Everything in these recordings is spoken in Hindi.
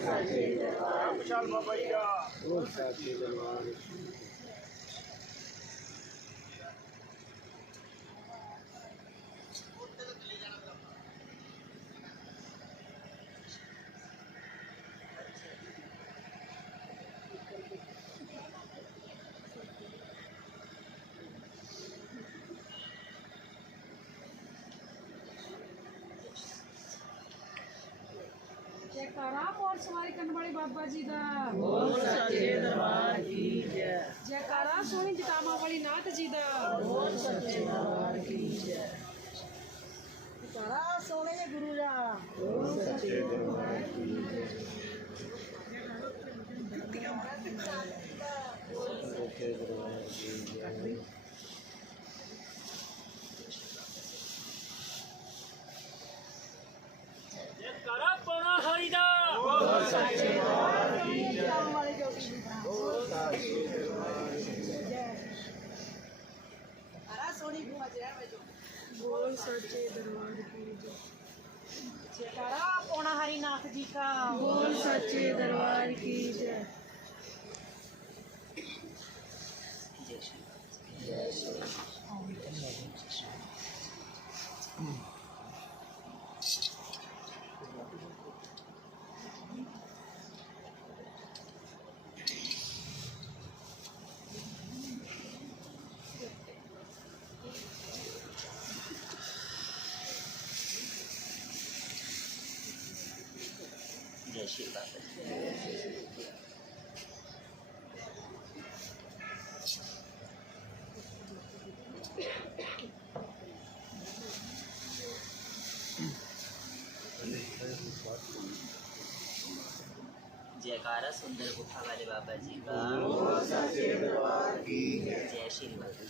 विशाल बाबैया जयकारा और सवारी करने वाले बाबा जी का बोल सच्चे दरबार की जय। जयकारा सोनी जटामा वाली नाथ जी का बोल सच्चे दरबार की जय। जयकारा सोने के गुरु जा बोल सच्चे दरबार की जय। सच्चे दरबार की जय। जयकारा पौना हरिदा बोल सच्चे दरबार की जय। वाले जोगी जी का बोल सच्चे दरबार की जय। जयकारा सोनी बुआ जी बोल सच्चे दरबार की जय। जयकारा पौना हरिनाथ जी का बोल सच्चे दरबार की जय। जय श्री बाबा। जयकारा सुंदर गुफा वाले बाबा जी का बोल सच्चे दरबार की जय। जय श्री बाबा जी।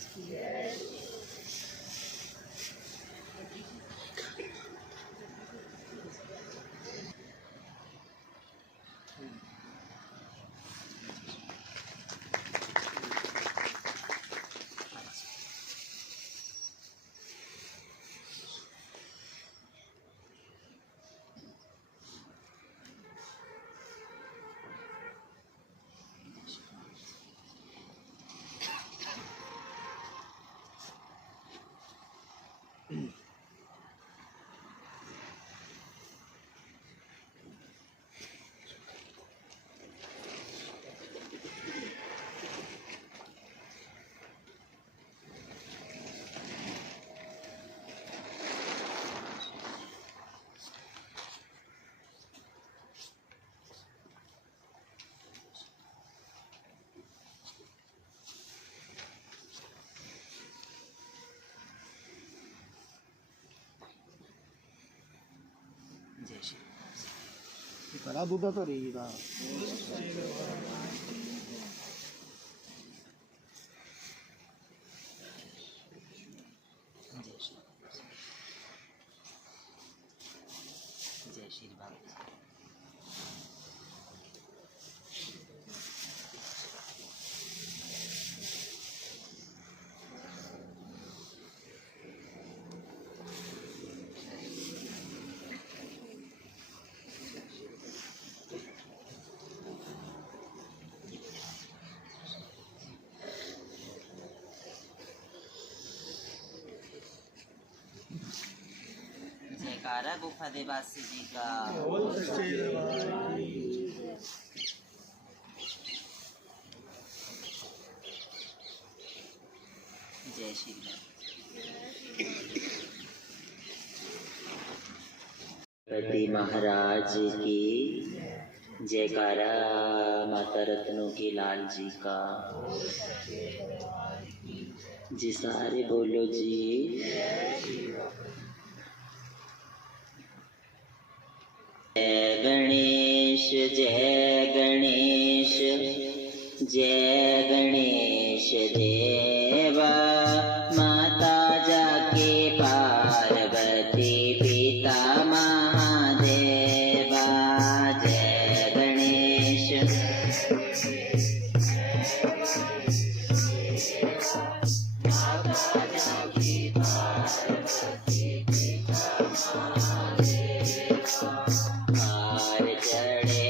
जय श्री करा दूधा तो रही था। जय श्री जय श्री बाबा जी। जयकारा गुफा देवासी जी का बोल सच्चे दरबार की जय। जय श्री गणपति महाराज की जयकारा माता रत्नों के लाल जी का जी सारे बोलो जी। जय गणेश जय गणेश जय गणेश देवा माता जाके पार्वती पिता महादेवा। जय गणेश माता जाके पार्वती पिता महादेवा। हार चढ़े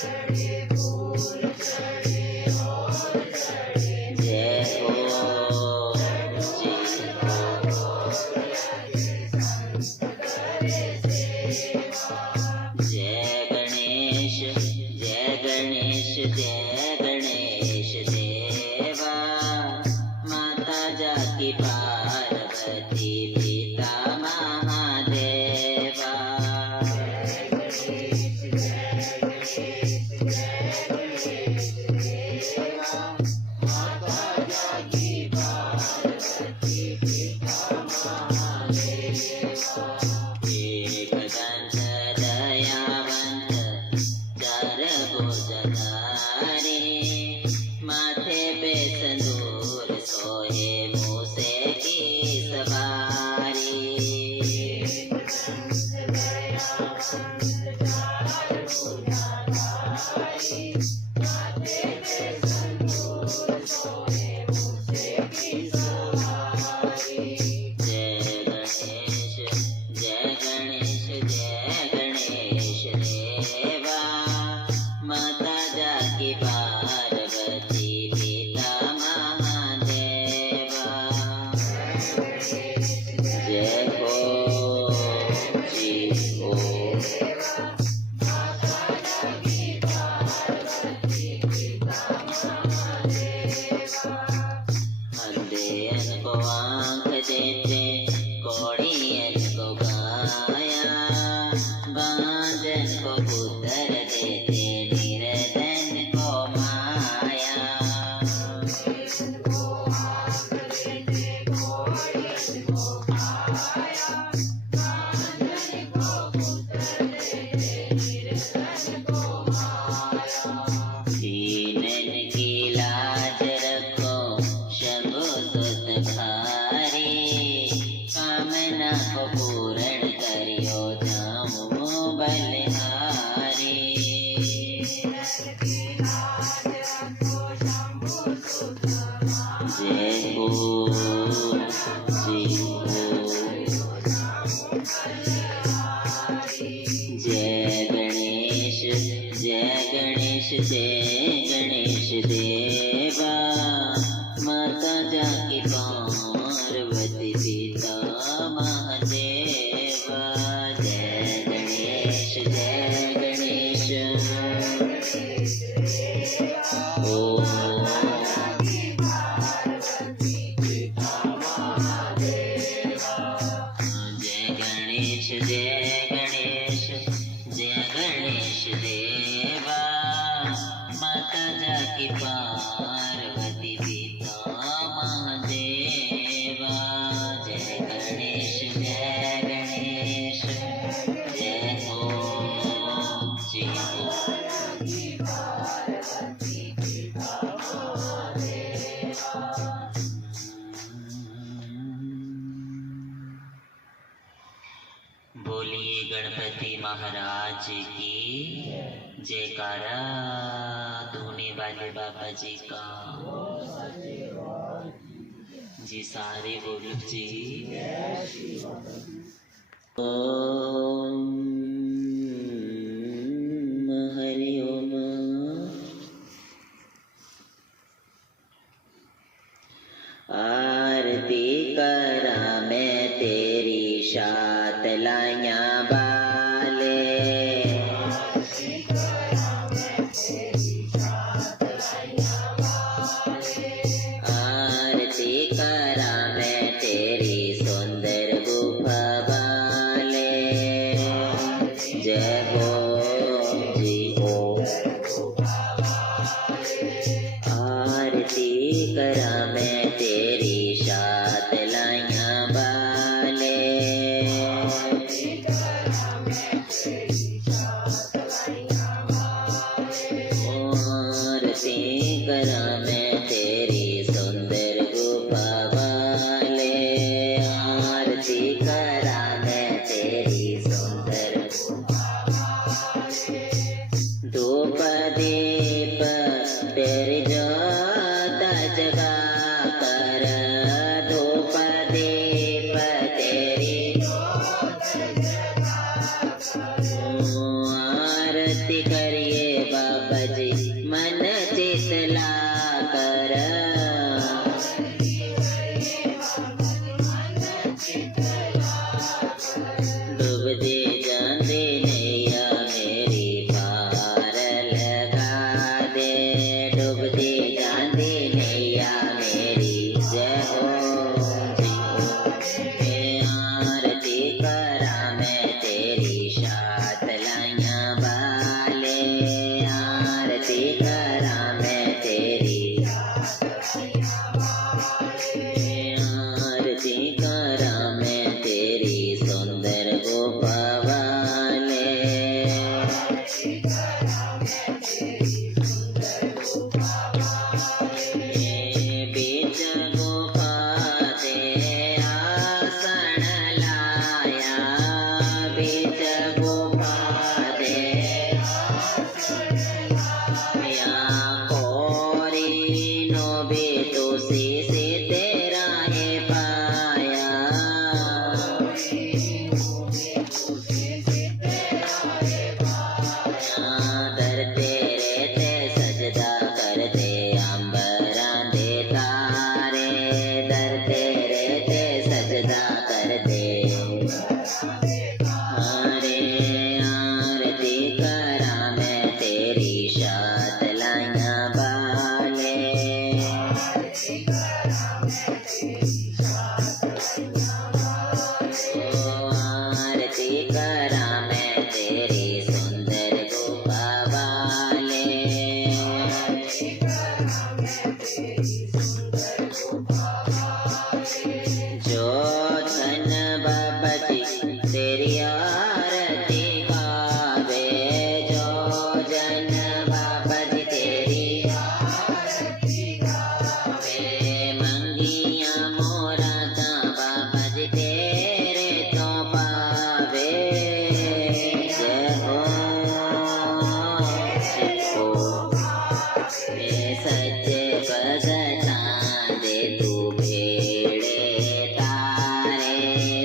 जय हो जय गणेश जय गणेश जय गणेश देवा माता जाकी पार्वती पिता महादेवा एकदंत दयावंत चार भुजधारी माथे पे संदूर सोहे मूसे की सवारी जय गणेश जय गणेश जय गणेश देवा माता जाकी पार्वती पिता महादेवा जय हो जी हो अंधेन को आँख देते कोढ़ियन को गाया बांझन को पुत्र देते निर्धन को माया दीनन की लाज रखो शंभु सुत भारी कामना को पूर्ण करियो जामो बलिहारी जय हो जय हो जय गणेश जय गणेश जय गणेश देवा माता जाकी पार्वती पिता महादेवा जय गणेश ओ जय गणेश जय गणेश जय गणेश देवा माता जाकी पार्वती पिता महादेवा जय गणेश जय हो जय हो बोलिए गणपति महाराज की जयकारा धोने वाले बाबा जी का जी सारे बोलो जी ओम हरि ओम आरती करा मैं तेरी शात लाया बाले आरती करा मैं तेरी सुंदर गुफा वाले आरती करा मैं तेरी आरती करा मैं तेरी सुंदर गोपा वाले बीच गोपा दे आसन लाया बीच गोपा दे या कोरी नो भी तुसी से तेरा है पाया दर तेरे ते सजदा कर दे अंबरा दे तारे दर तेरे ते सजदा कर दे हरे आरती करा मैं तेरी शात लाया बाले आरती करा मैं तेरी सुंदर गोपा वाले जो धन बाबा जी तेरी आरती गावे जो जन बाबा जी तेरी मंगिया मोरा ता बाबा जी तेरे तो पावे जय हो सच्चे भगतां दे तू भेड़े तारे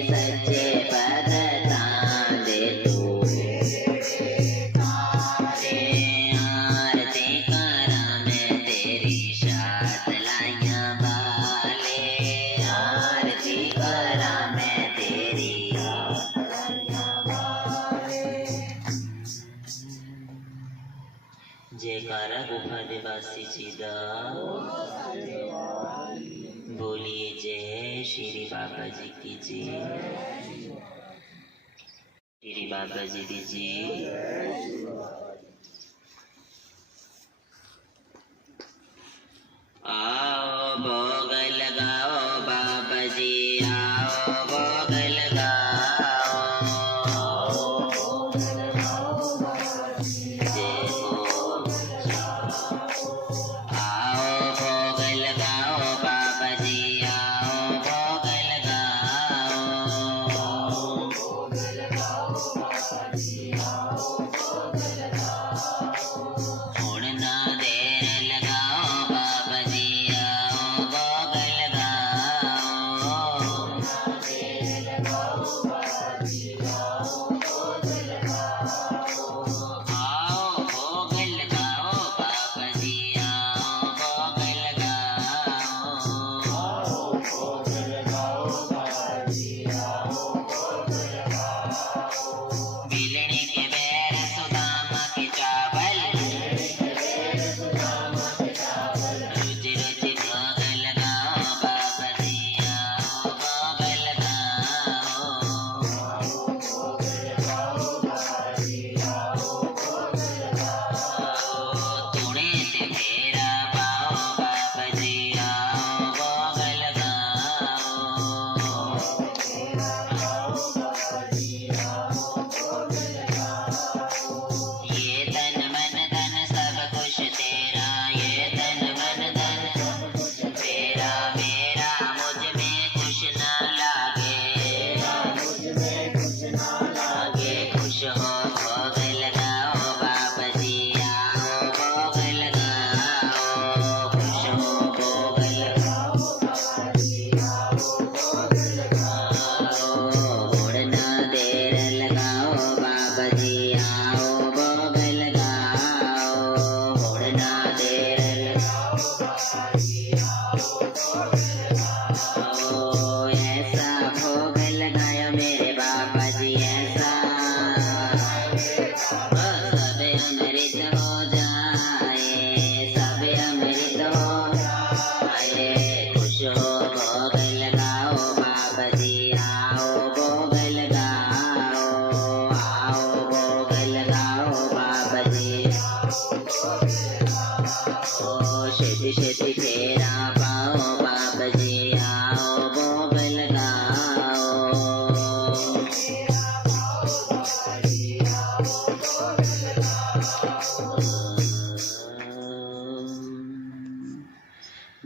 सच्चे भगतां दे तू आरती करा मैं तेरी शात लाया बाले आरती करा मैं तेरी जयकारा गुफा देवासी जी दा बोलिए जय श्री बाबा जी की जय श्री बाबा जी दी जी आओ भोग लगाओ बाबा जी आओ भोग लगाओ जय हो आओ भोग लगाओ बाबा जी आओ भोग लगाओ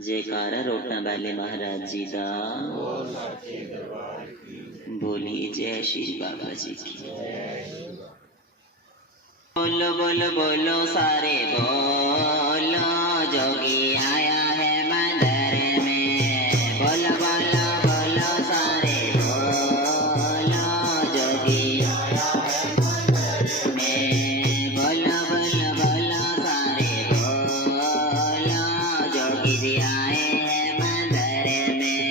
जयकारा रोटना वाले महाराज जी का। बोलिए जय श्री बाबा जी की। बोलो बोलो बोलो सारे बोलो, जोगी आया है मंदिर में। बोलो बोलो बोलो सारे बोलो, जोगी आया है मंदिर में। बोलो बोलो बोलो सारे बोलो, जोगी जी आए हैं मंदिर में।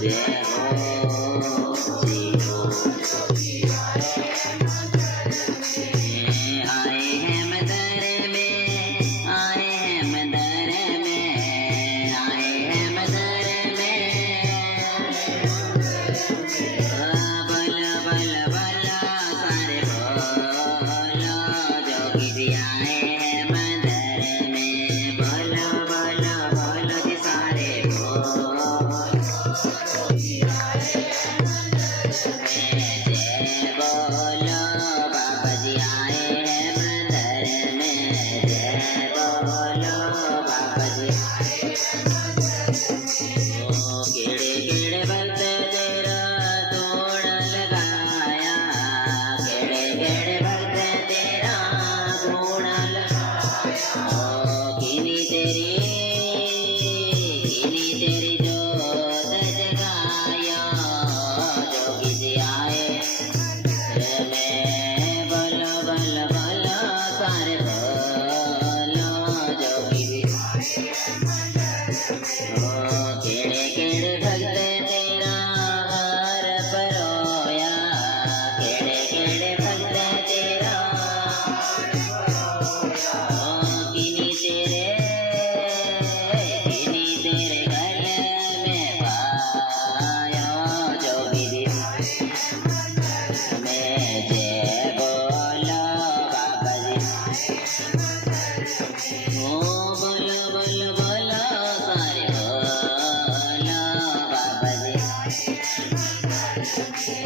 जय हो जी हो। आए हैं मंदिर में, आए हैं मंदिर में, आए हैं मंदिर में। बोलो बोलो बोलो सारे बोलो, जोगी जी आए हैं मंदिर में। बोलो बोलो बोलो जी सारे बोलो, जोगी आए हैं मंदिर में। जय बोलो बाबा जी आए हैं मंदिर में। जय बोलो बाबा जी आए हैं मंदिर में। ओ केड़े केड़े भक्त तेरा तोड़ लगाया, केड़े केड़े भक्त तेरा तोड़ लगाया। ओ किनी तेरी जोत जगाया, जोगी जी आए में। बोलो बोलो बोलो सारे बोलो, जोगी जी ओ केड़े केड़े भक्त तेरा हार परोया, केड़े केड़े भक्त तेरा ओ किनी तेरे गले में पाया, जोगी जी में। जय बोलो बाबा जी। ओ बोलो बोलो बोलो सारे बोलो बाबा जी।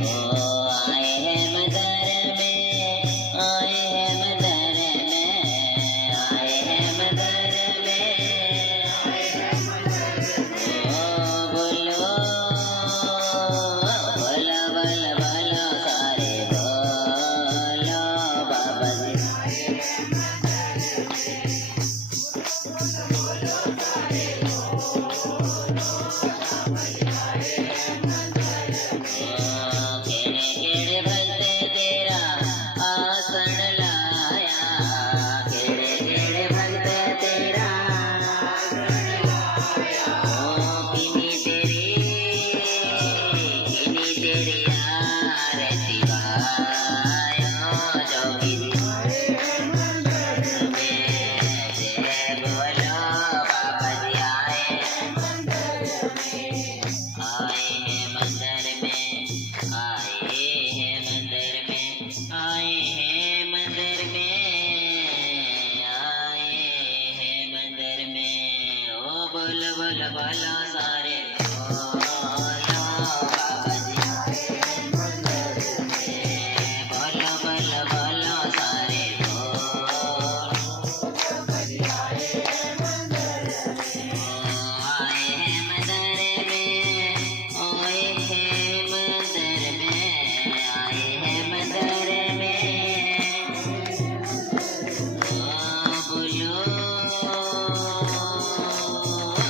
ओ आए हैं मंदिर में, आए हैं मंदिर में, आए हैं मंदिर में। ओ बोलो बोलो बोलो बोलो सारे बोलो बाबा जी। केड़े केड़े भक्त तेरा आसन लाया, केड़े केड़े भक्त तेरा ओ किनी तेरी आरती गाया, जोगी जी में। जय बोलो बाबा जी आए हैं मंदिर में। आए हैं मंदिर में, आए हैं मंदिर में, आए हैं मंदिर में, आए हैं मंदिर में। ओ बोलो बोलो बोलो सारे बोलो बाबा जी आए हैं मंदिर में। बोलो बोलो बोलो सारे बोलो, बाबा जी आए हैं मंदिर में। आए हैं मंदिर में, आए हैं मंदिर में, आए हैं मंदिर में। बोलो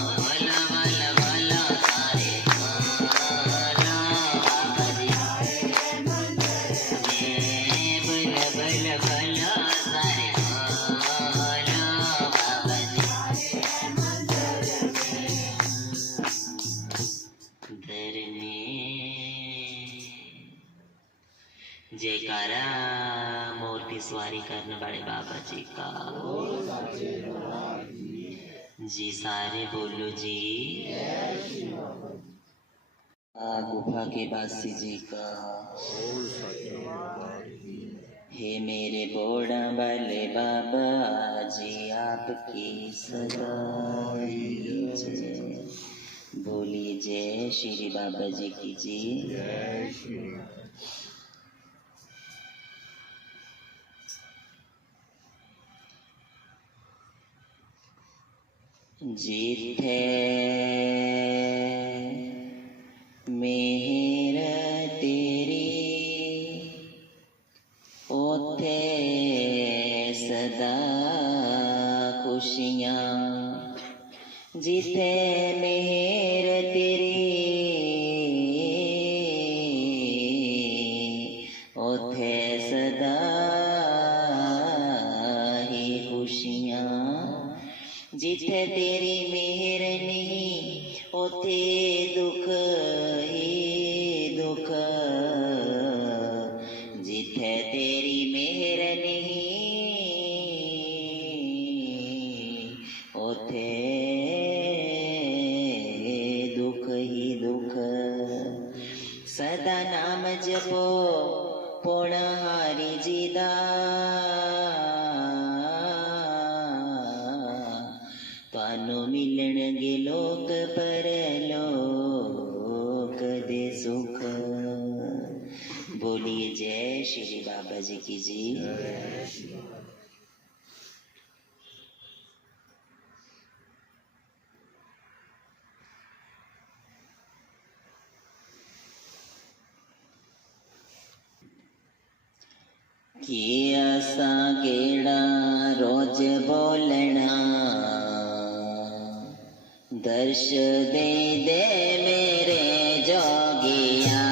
बोलो बोलो बोलो सारे बोलो बाबा जी आए हैं मंदिर में। बोलो बोलो बोलो सारे बोलो बाबा जी आए हैं मंदिर में। जयकारा मूर्ति सवारी करने वाले बाबा जी का। जी सारे बोलो जी। गुफा के वासी जी का। हे मेरे बोड़ा वाले बाबा जी आपकी सगाई जय। बोलिए जय श्री बाबा जी की जी। जय श्री जिथे मेहर तेरी ओथे सदा खुशियाँ। जिथे मेहर तेरी ओथे सदा ही खुशियाँ। जिथे तेरी मेहर नहीं ओथे दुख ही दुख। जिथे तेरी मेहर नहीं ओथे दुख ही दुख। सदा नाम जपो पोणहारी जी दा। पानो मिलन गे लोक परलोक दे सुख। बोलिए जय श्री बाबा जी की जी। कि असां केड़ा रोज बोलना दर्श दे दे मेरे जोगिया।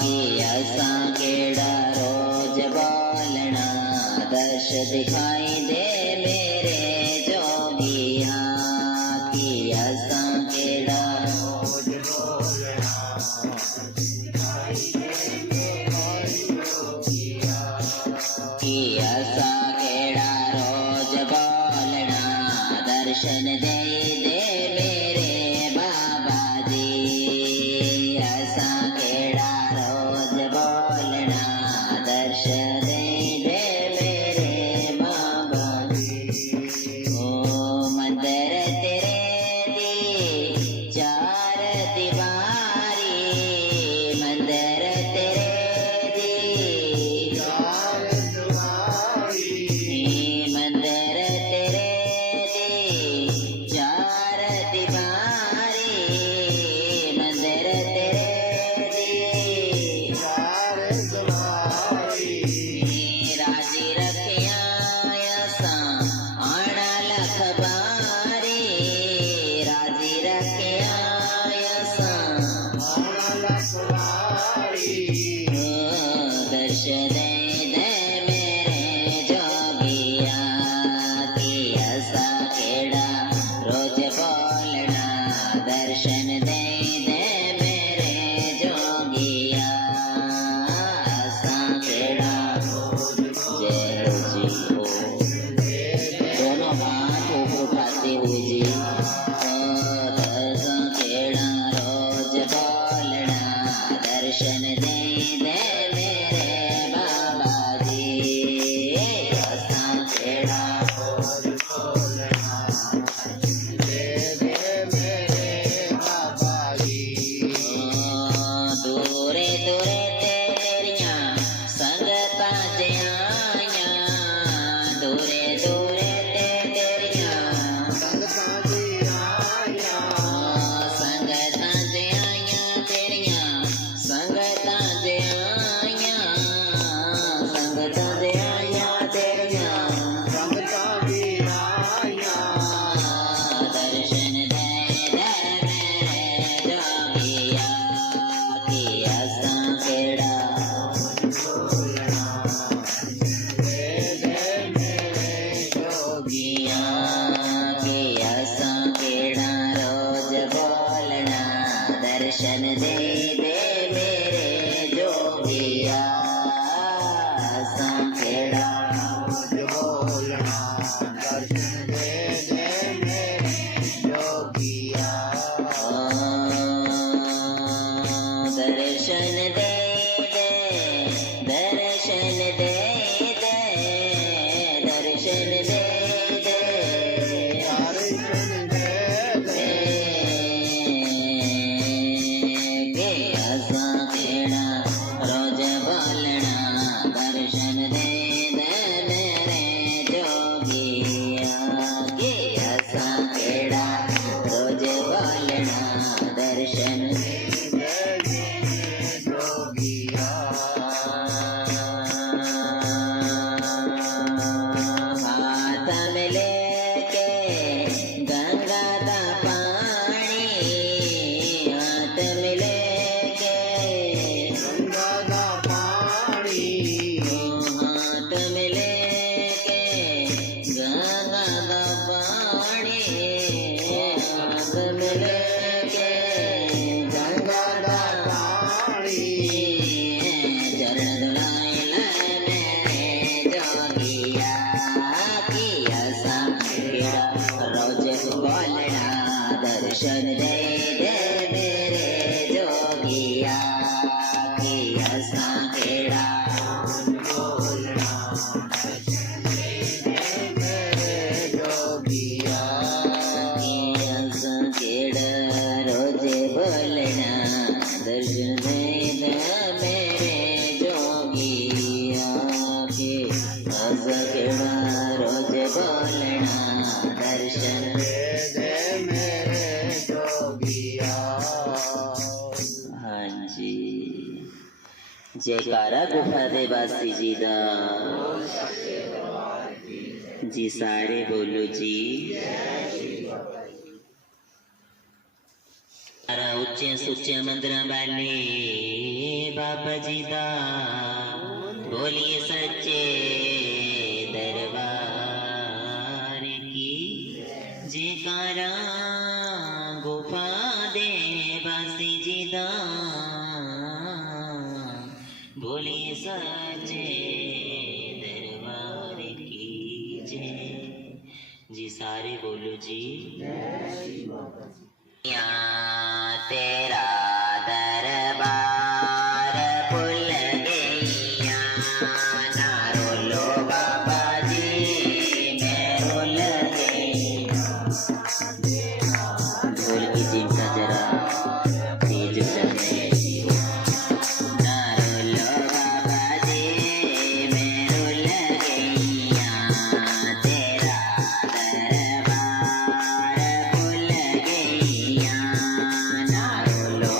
कि असां केड़ा रोज बोलना दर्श दिखाई दे मेरे जोगिया। कि असां केड़ा रोज बोलना कि असां केड़ा रोज बोलना दर्शन दे दे मेरे बाबा जी। असां केड़ा रोज बोलना दर्शन दे दे मेरे बाबा जी। ओ मंदिर तेरे दी चार दीवारी। मंदिर तेरे दी मंदिर तेरे दी चार दीवारी। मंदिर तेरे दी राजी रखिया असां आना लख बारी। राजी रखिया असां दर्श दे दे मेरे जोगिया। कि असां केड़ा रोज बोलना दर्शन दे दे मेरे जोगिया। असां केड़ा जय जी हो। दोनों हाथ ऊपर उठाते हुए जी। असां केड़ा रोज बोलना दर्शन दे दे मेरे बाबा जी। असां केड़ा रोज बोलना दे दे मेरे बाबा जी। दूरे दूरे ते तेरियां संगतां जियां। दूरे दूरे ते तेरियां संगतां जियां तेरियां संगतां जियां। संगतां जियां तेरियां दर्शन दे दे मेरे जोगिया। कि असां केड़ा जोगिया। कि असां केड़ा रोज बोलना दर्शन दे दे मेरे जोगिया। असां केड़ा रोज बोलना दर्शन दे दे मेरे जोगिया। दर्शन दे दे दर्शन दे दे दर्शन दे दे कि असां केड़ा रोज बोलना दर्शन दे दे मेरे जोगिया। दर्शन दे दे मेरे जोगिया की असा केड़ा रोजे बोलना दर्शन दे दे मेरे जोगिया के हंस केड़ा रोजे बोलना दर्शन दे मेरे जोगिया। हाँ जी जयकारा गुफा दे बासी जी दा जी सारे बोलो जी सारा उच्चे सुच्चे मंदिर वाले बाबा जी दा बोलिए सच्चे दरबार की जयकारा गुफा दे बासी जी दा बोलिए सच्चे दरबार की जय जी सारे बोलो जी यहाँ तेरा दरबार भूल गईया ना रोलो बाबा जी मैं रोल गई ढोल की चिमटा जरा तेज चलने ना रोलो बाबा जी मैं रोल गईया तेरा दरबार भूल गईया ना रोलो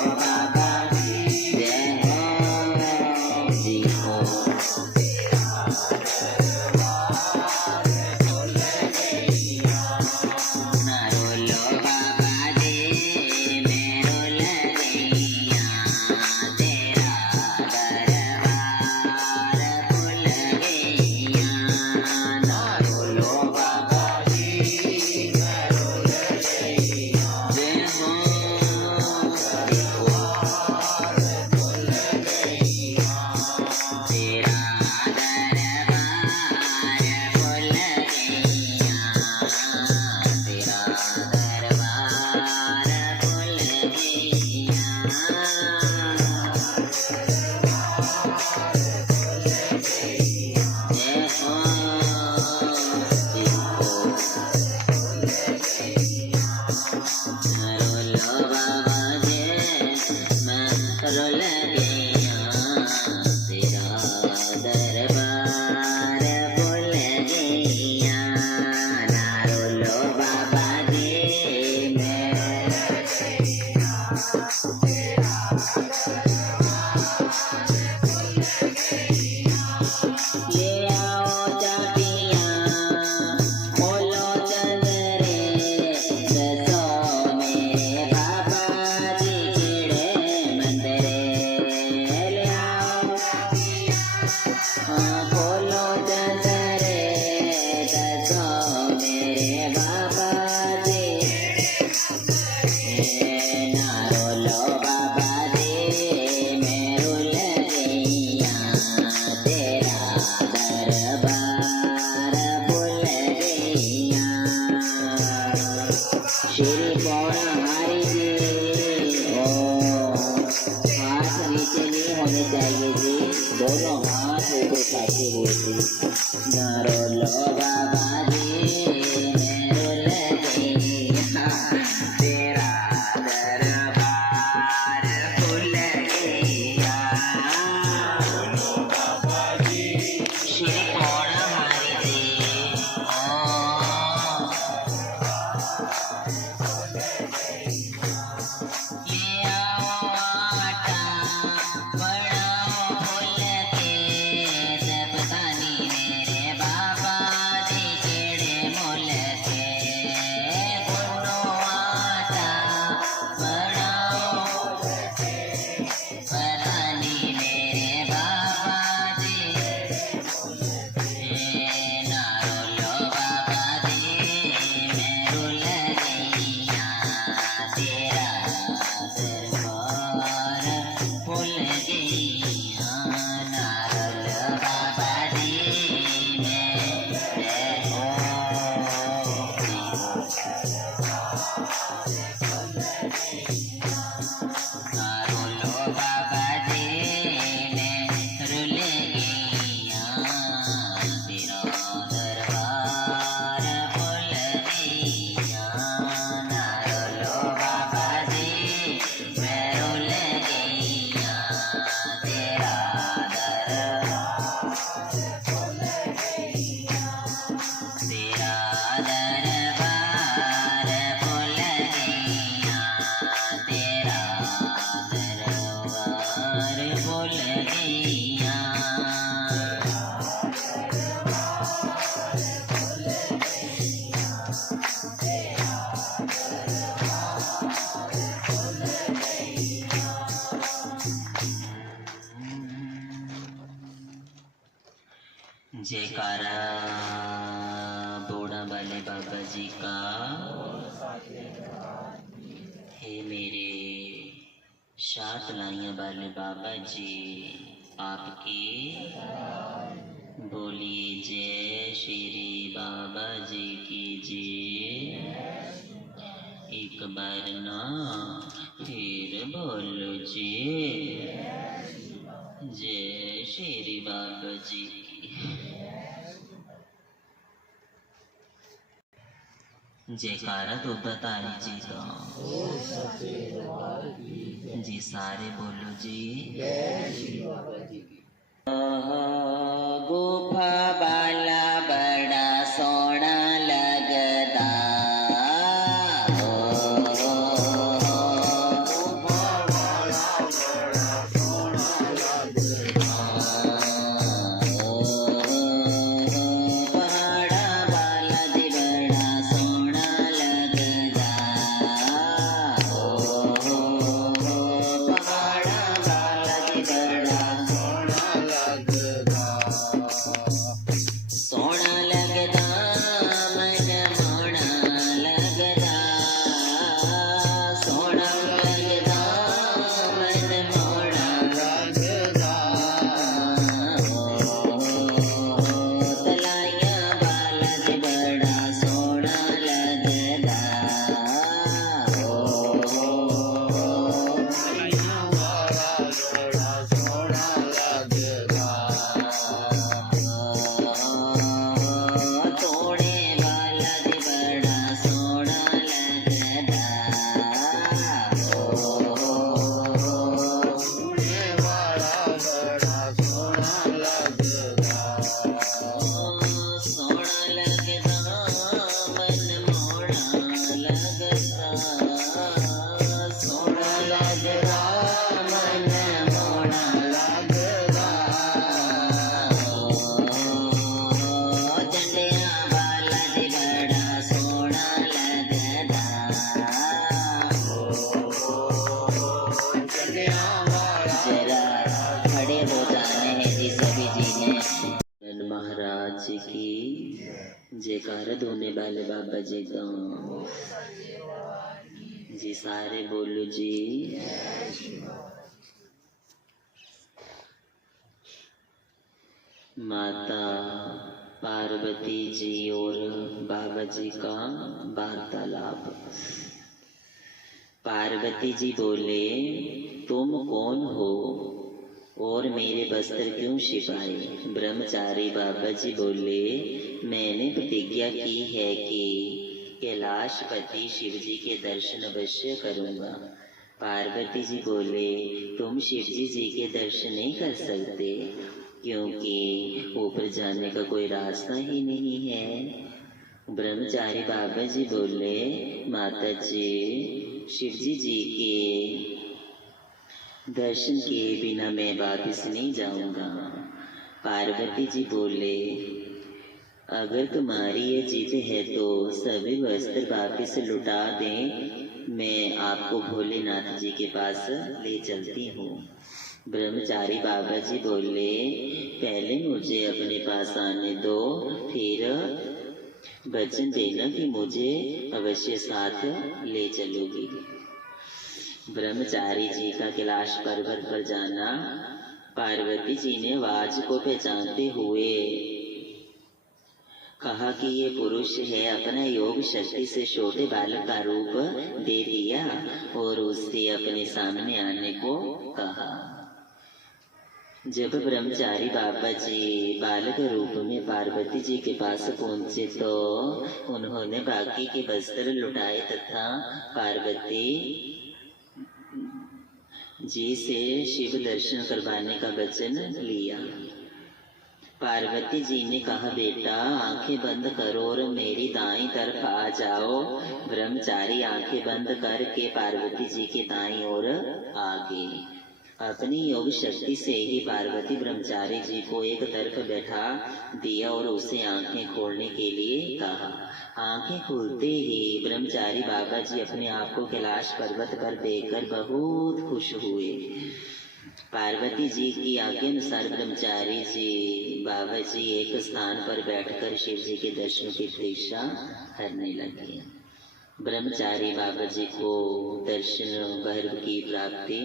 जयकारा बूढ़ा वाले बाबा जी का। हे मेरे सात लाइया वाले बाबा जी आपकी बोलिए जय श्री बाबा जी की जय। एक बार ना फिर बोलो जी जय श्री बाबा जी की। जयकारा तो बता जी का जी सारे बोलो जी। गुफा वाला बड़ा सोना लगदा महाराज की जयकारा धोने वाले बाबा जी का जी सारे बोलो जी। माता पार्वती जी और बाबा जी का वार्तालाप। पार्वती जी बोले तुम कौन हो और मेरे वस्त्र क्यों छिपाए? ब्रह्मचारी बाबा जी बोले मैंने प्रतिज्ञा की है कि कैलाशपति शिव जी के दर्शन अवश्य करूंगा। पार्वती जी बोले तुम शिव जी के दर्शन नहीं कर सकते क्योंकि ऊपर जाने का कोई रास्ता ही नहीं है। ब्रह्मचारी बाबा जी बोले माता जी शिव जी के दर्शन किए बिना मैं वापस नहीं जाऊंगा। पार्वती जी बोले अगर तुम्हारी ये जिद है तो सभी वस्त्र वापस लुटा दें, मैं आपको भोलेनाथ जी के पास ले चलती हूँ। ब्रह्मचारी बाबा जी बोले पहले मुझे अपने पास आने दो, फिर वचन देना कि मुझे अवश्य साथ ले चलोगी। ब्रह्मचारी जी का कैलाश पर्वत पर जाना। पार्वती जी ने आवाज को पहचानते हुए कहा कि ये पुरुष है, अपना योग शक्ति से छोटे बालक का रूप दे दिया और उससे अपने सामने आने को कहा। जब ब्रह्मचारी बाबा जी बालक रूप में पार्वती जी के पास पहुंचे तो उन्होंने बाकी के वस्त्र लुटाए तथा पार्वती जी से शिव दर्शन करवाने का वचन लिया। पार्वती जी ने कहा बेटा आंखें बंद करो और मेरी दाईं तरफ आ जाओ। ब्रह्मचारी आंखें बंद करके पार्वती जी के दाईं ओर आ गए। अपनी योग शक्ति से ही पार्वती ब्रह्मचारी जी को एक तरफ बैठा दिया और उसे आंखें खोलने के लिए कहा। आंखें खुलते ही ब्रह्मचारी बाबा जी अपने आप को कैलाश पर्वत पर देखकर बहुत खुश हुए। पार्वती जी की आज्ञानुसार ब्रह्मचारी जी बाबा जी एक स्थान पर बैठकर शिव जी के दर्शन की प्रतीक्षा करने लगे। ब्रह्मचारी बाबा जी को दर्शन गर्भ की प्राप्ति।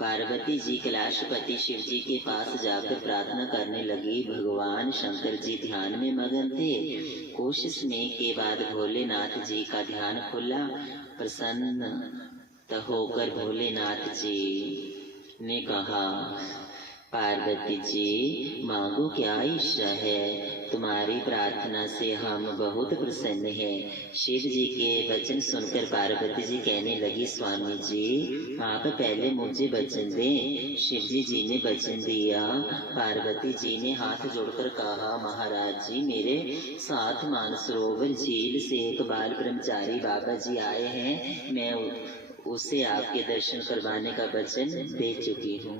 पार्वती जी कैलाशपति शिव जी के पास जाकर प्रार्थना करने लगी। भगवान शंकर जी ध्यान में मगन थे। कुछ समय के बाद भोलेनाथ जी का ध्यान खुला। प्रसन्न होकर भोलेनाथ जी ने कहा, पार्वती जी मांगो क्या इच्छा है? तुम्हारी प्रार्थना से हम बहुत प्रसन्न हैं। शिव जी के वचन सुनकर पार्वती जी कहने लगी, स्वामी जी आप पहले मुझे वचन दें। शिव जी ने वचन दिया। पार्वती जी ने हाथ जोड़कर कहा, महाराज जी मेरे साथ मानसरोवर झील से एक बाल ब्रह्मचारी बाबा जी आए हैं। मैं उसे आपके दर्शन करवाने का वचन दे चुकी हूँ,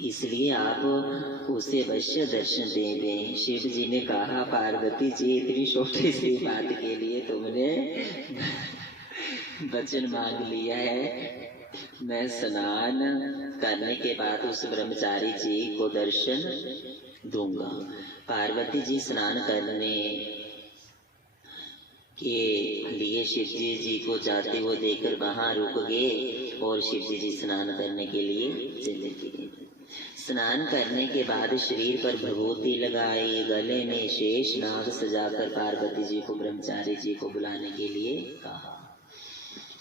इसलिए आप उसे अवश्य दर्शन दे दें। शिव जी ने कहा, पार्वती जी इतनी छोटी सी बात के लिए तुमने वचन मांग लिया है। मैं स्नान करने के बाद उस ब्रह्मचारी जी को दर्शन दूंगा। पार्वती जी स्नान करने के लिए शिव जी को जाते हुए देखकर वहां रुक गए और शिव जी स्नान करने के लिए चले गए। स्नान करने के बाद शरीर पर विभूति लगाई, गले में शेष नाग सजाकर पार्वती जी को ब्रह्मचारी जी को बुलाने के लिए कहा।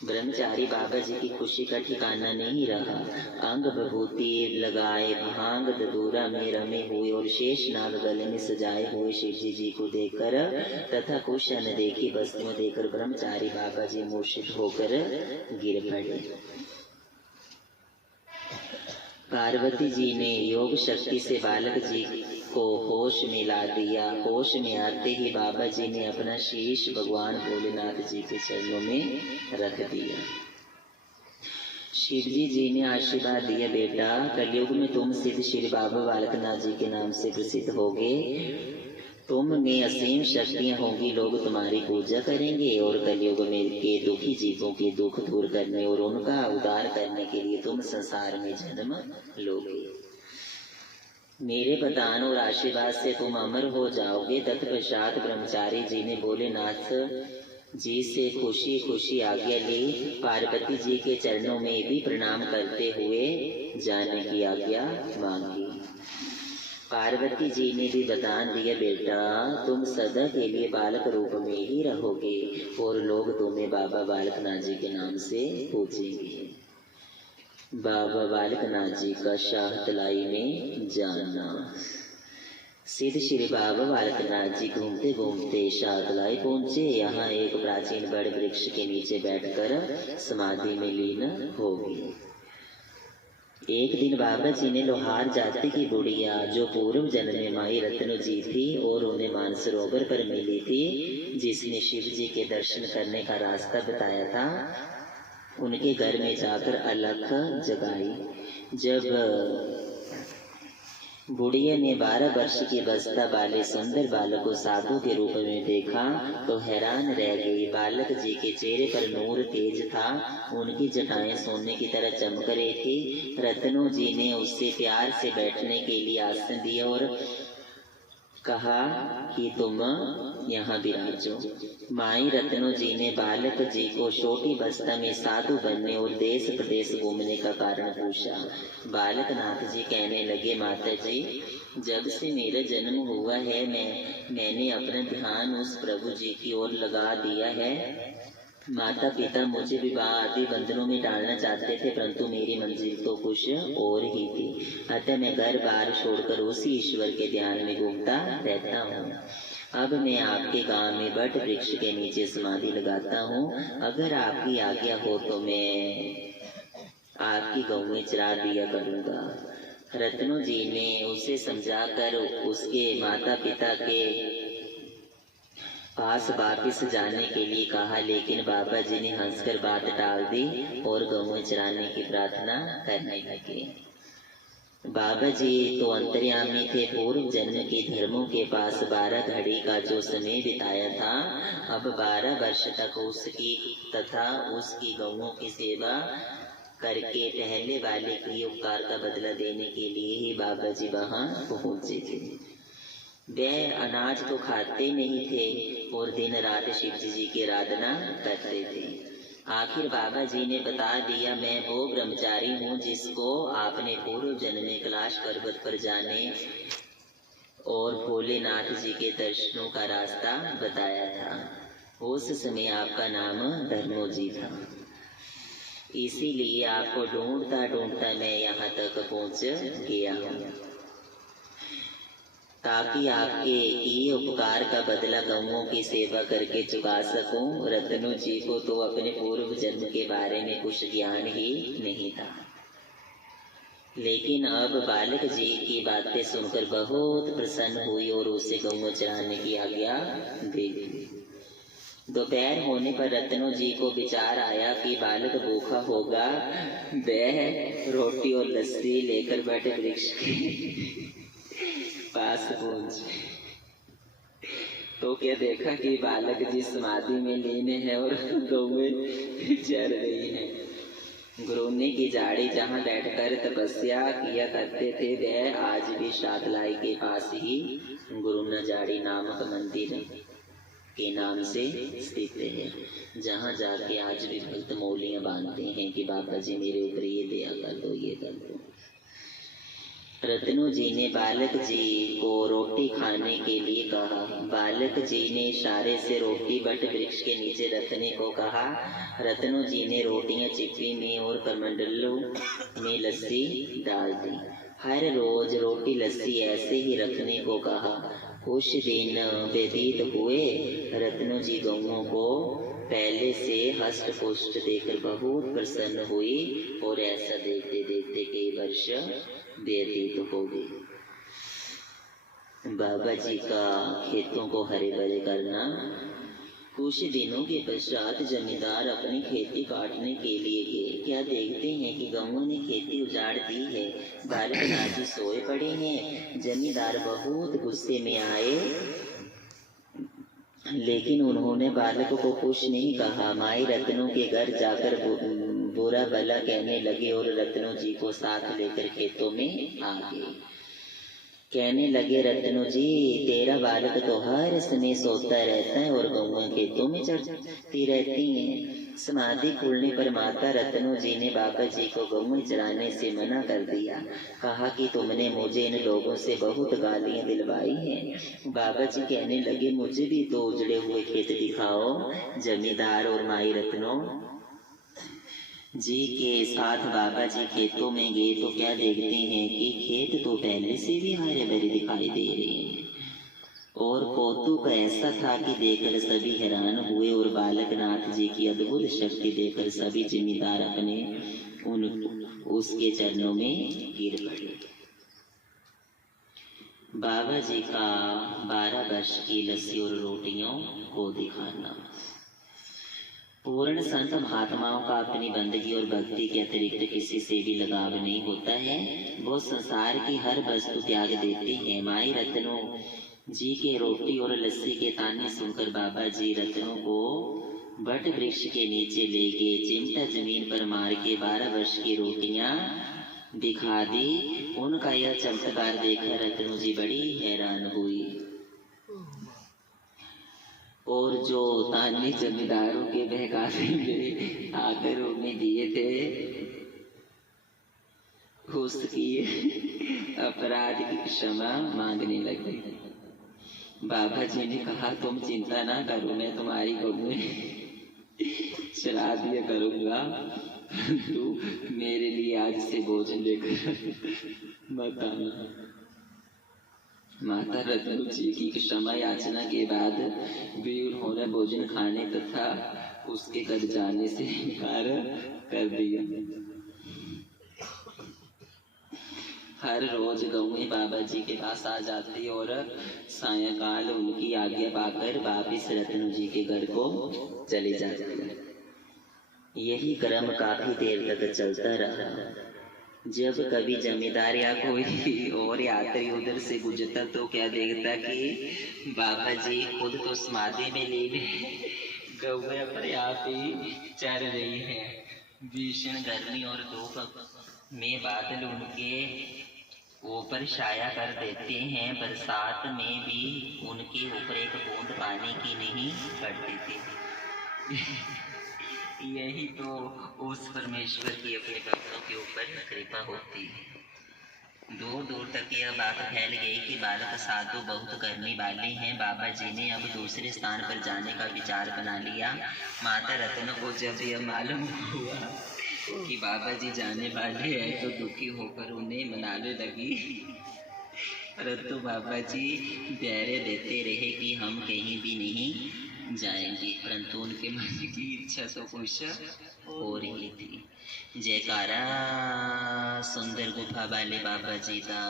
ब्रह्मचारी बाबा जी की खुशी का ठिकाना नहीं रहा। अंग विभूति लगाए भांग धतूरा में रमे हुए और शेष नाग गले में सजाए हुए शिव जी को देखकर तथा कुछ अनदेखी वस्तुओं देखकर ब्रह्मचारी बाबा जी मूर्छित होकर गिर पड़े। पार्वती जी ने योग शक्ति से बालक जी को होश में ला दिया। होश में आते ही बाबा जी ने अपना शीश भगवान भोलेनाथ जी के चरणों में रख दिया। शिव जी ने आशीर्वाद दिया, बेटा कलयुग में तुम सिद्ध श्री बाबा बालकनाथ जी के नाम से प्रसिद्ध होगे। तुम में असीम शक्तियां होंगी, लोग तुम्हारी पूजा करेंगे और कलयुग में के दुखी जीवों के दुख दूर करने और उनका उद्धार करने के लिए तुम संसार में जन्म लोगे। मेरे वरदान और आशीर्वाद से तुम अमर हो जाओगे। तत्पश्चात ब्रह्मचारी जी ने भोलेनाथ जी से खुशी खुशी आज्ञा ली। पार्वती जी के चरणों में भी प्रणाम करते हुए जाने की आज्ञा मांगी। पार्वती जी ने भी वरदान दिया, बेटा तुम सदा के लिए बालक रूप में ही रहोगे और लोग तुम्हें बाबा बालकनाथ जी के नाम से पूजेंगे। बाबा बालकनाथ जी का शाहतलाई में जाना। सिद्ध श्री बाबा बालकनाथ जी घूमते घूमते शाहतलाई पहुंचे। यहाँ एक प्राचीन बड़े वृक्ष के नीचे बैठकर समाधि में लीन हो गए। एक दिन बाबा जी ने लोहार जाति की बुढ़िया जो पूर्व जन्म में माई रत्नो जी थी और उन्हें मानसरोवर पर मिली थी, जिसने शिव जी के दर्शन करने का रास्ता बताया था, उनके घर में जाकर अलख जगाई। जब बुढ़िया ने 12 वर्ष की अवस्था वाले सुंदर बालक को साधु के रूप में देखा तो हैरान रह गई। बालक जी के चेहरे पर नूर तेज था, उनकी जटाएं सोने की तरह चमक रही थी। रत्नो जी ने उससे प्यार से बैठने के लिए आसन दिया और कहा कि तुम यहाँ विराजो। माई रत्नो जी ने बालक जी को छोटी अवस्था में साधु बनने और देश प्रदेश घूमने का कारण पूछा। बालकनाथ जी कहने लगे, माता जी जब से मेरा जन्म हुआ है मैंने अपना ध्यान उस प्रभु जी की ओर लगा दिया है। माता पिता मुझे विवाह आदि बंधनों में डालना चाहते थे, परंतु मेरी मंजिल तो कुछ और ही थी। अतः मैं घर बार छोड़कर उसी ईश्वर के ध्यान में घूमता रहता हूँ। अब मैं आपके गांव में वट वृक्ष के नीचे समाधि लगाता हूँ। अगर आपकी आज्ञा हो तो मैं आपकी गौ में चरा दिया करूँगा। रत्नो जी ने उसे समझाकर उसके माता पिता के पास वापिस जाने के लिए कहा, लेकिन बाबा जी ने हंसकर बात टाल दी और गौएं चराने की प्रार्थना करने लगे। बाबा जी तो अंतर्यामी थे। पूर्व जन्म के धर्मों के पास 12 घड़ी का जो समय बिताया था, अब 12 वर्ष तक उसकी तथा उसकी गौओं की सेवा करके टहलने वाले की उपकार का बदला देने के लिए ही बाबा जी वहाँ पहुँचे थे। वह अनाज तो खाते नहीं थे और दिन रात शिव जी की आराधना करते थे। आखिर बाबा जी ने बता दिया, मैं वो ब्रह्मचारी हूँ जिसको आपने पूर्व जन्म में कैलाश पर्वत पर जाने और भोलेनाथ जी के दर्शनों का रास्ता बताया था। उस समय आपका नाम धर्मो जी था, इसीलिए आपको ढूंढता ढूंढता मैं यहाँ तक पहुँच गया हूँ, ताकि आपके किए उपकार का बदला गौओं की सेवा करके चुका सकूं। रत्नू जी को तो अपने पूर्व जन्म के बारे में कुछ ज्ञान ही नहीं था, लेकिन अब बालक जी की बातें सुनकर बहुत प्रसन्न हुई और उसे गौ चराने की आज्ञा दे दी। दोपहर होने पर रत्नू जी को विचार आया कि बालक भूखा होगा। वह रोटी और लस्सी लेकर बैठे वृक्ष के पास पहुंचे तो क्या देखा कि बालक जी समाधि में लीन है और गौएं चर रही हैं। गुरुने की झाड़ी जहाँ बैठकर तपस्या किया करते थे वह आज भी सातलाई के पास ही गुरुना झाड़ी नामक मंदिर के नाम से स्थित है, जहाँ जाके आज भी भक्त मौलियां बांधते हैं कि बाबा जी मेरे ऊपर ये दया कर दो, ये कर दो। रत्नू जी ने बालक जी को रोटी खाने के लिए कहा। बालक जी ने इशारे से रोटी बट वृक्ष के नीचे रखने को कहा। रत्नू जी ने रोटियां चिप्पी में और कमंडलों में लस्सी डाल दी। हर रोज रोटी लस्सी ऐसे ही रखने को कहा। कुछ दिन व्यतीत हुए। रत्नू जी गौओं को पहले से हष्ट पुष्ट देखकर बहुत प्रसन्न हुई और ऐसा देखते देखते कई वर्ष व्यतीत हो गए। बाबा जी का खेतों को हरे भरे करना। कुछ दिनों के पश्चात जमींदार अपनी खेती काटने के लिए गए। क्या देखते हैं कि गौओं ने खेती उजाड़ दी है। बालक नाजी सोए पड़े हैं। जमींदार बहुत गुस्से में आए, लेकिन उन्होंने बालक को कुछ नहीं कहा। माई रत्नों के घर जाकर बुरा भला कहने लगे और रत्नों जी को साथ लेकर खेतों में आ गए। कहने लगे, रत्नू जी तेरा बालक तो हर समय सोता रहता है और गौएं खेतों में चढ़ती रहती हैं। समाधि खुलने पर माता रत्नू जी ने बाबा जी को गौएं चराने से मना कर दिया। कहा कि तुमने मुझे इन लोगों से बहुत गालियां दिलवाई हैं। बाबा जी कहने लगे, मुझे भी तो उजड़े हुए खेत दिखाओ। जमींदार और माई रत्नों जी के साथ बाबा जी खेतों में गए तो क्या देखते हैं कि खेत तो पहले से भी हरे भरे दिखाई दे रहे हैं और कौतुक ऐसा था कि देखकर सभी हैरान हुए और बालक नाथ जी की अद्भुत शक्ति देखकर सभी जिम्मेदार अपने उसके चरणों में गिर पड़े। बाबा जी का 12 वर्ष की लस्सी और रोटियों को दिखाना। पूर्ण संत महात्माओं का अपनी बंदगी और भक्ति के अतिरिक्त किसी से भी लगाव नहीं होता है। वो संसार की हर वस्तु त्याग देते हैं। माई रत्नों जी के रोटी और लस्सी के ताने सुनकर बाबा जी रत्नों को बट वृक्ष के नीचे ले गए। चिमटा जमीन पर मार के 12 वर्ष की रोटियां दिखा दी। उनका यह चमत्कार देखकर रत्नू जी बड़ी हैरान हुई और जो ताने जमींदारों के बहकावे में आकर उन्हें दिए थे उसकी अपराध की क्षमा मांगने लगे। बाबा जी ने कहा, तुम चिंता ना करो, मैं तुम्हारी गौएं चरा दिया करूंगा। तू मेरे लिए आज से भोजन लेकर मत आना। माता रत्नू जी की क्षमा याचना के बाद भी उन्होंने भोजन खाने तथा उसके घर जाने से इनकार कर दिया। हर रोज गौएं बाबा जी के पास आ जाती और सायंकाल उनकी आज्ञा पाकर वापिस रत्नू जी के घर को चले जाती। यही क्रम काफी देर तक चलता रहा। जब कभी जमींदार या कोई और यात्री उधर से गुजरता तो क्या देखता कि बाबा जी खुद तो समाधि में लीन गौएं अपने आप ही चर रही हैं भीषण गर्मी और धूप में बादल उनके ऊपर छाया कर देते हैं। बरसात में भी उनके ऊपर एक बूंद पानी की नहीं पड़ती थी। यही तो उस परमेश्वर की अपने भक्तों के ऊपर कृपा होती है। दूर दूर तक यह बात फैल गई कि बालक साधु बहुत गर्मी वाले हैं। बाबा जी ने अब दूसरे स्थान पर जाने का विचार बना लिया। माता रत्न को जब यह मालूम हुआ कि बाबा जी जाने वाले हैं तो दुखी होकर उन्हें मनाने लगी, परंतु बाबा जी धैर्य देते रहे कि हम कहीं भी नहीं जाएंगे। परंतु उनके मन की इच्छा तो कुछ हो रही थी। जयकारा सुंदर गुफा वाले बाबा जी का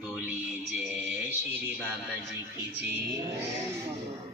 बोलिए। जय श्री बाबा जी की जय।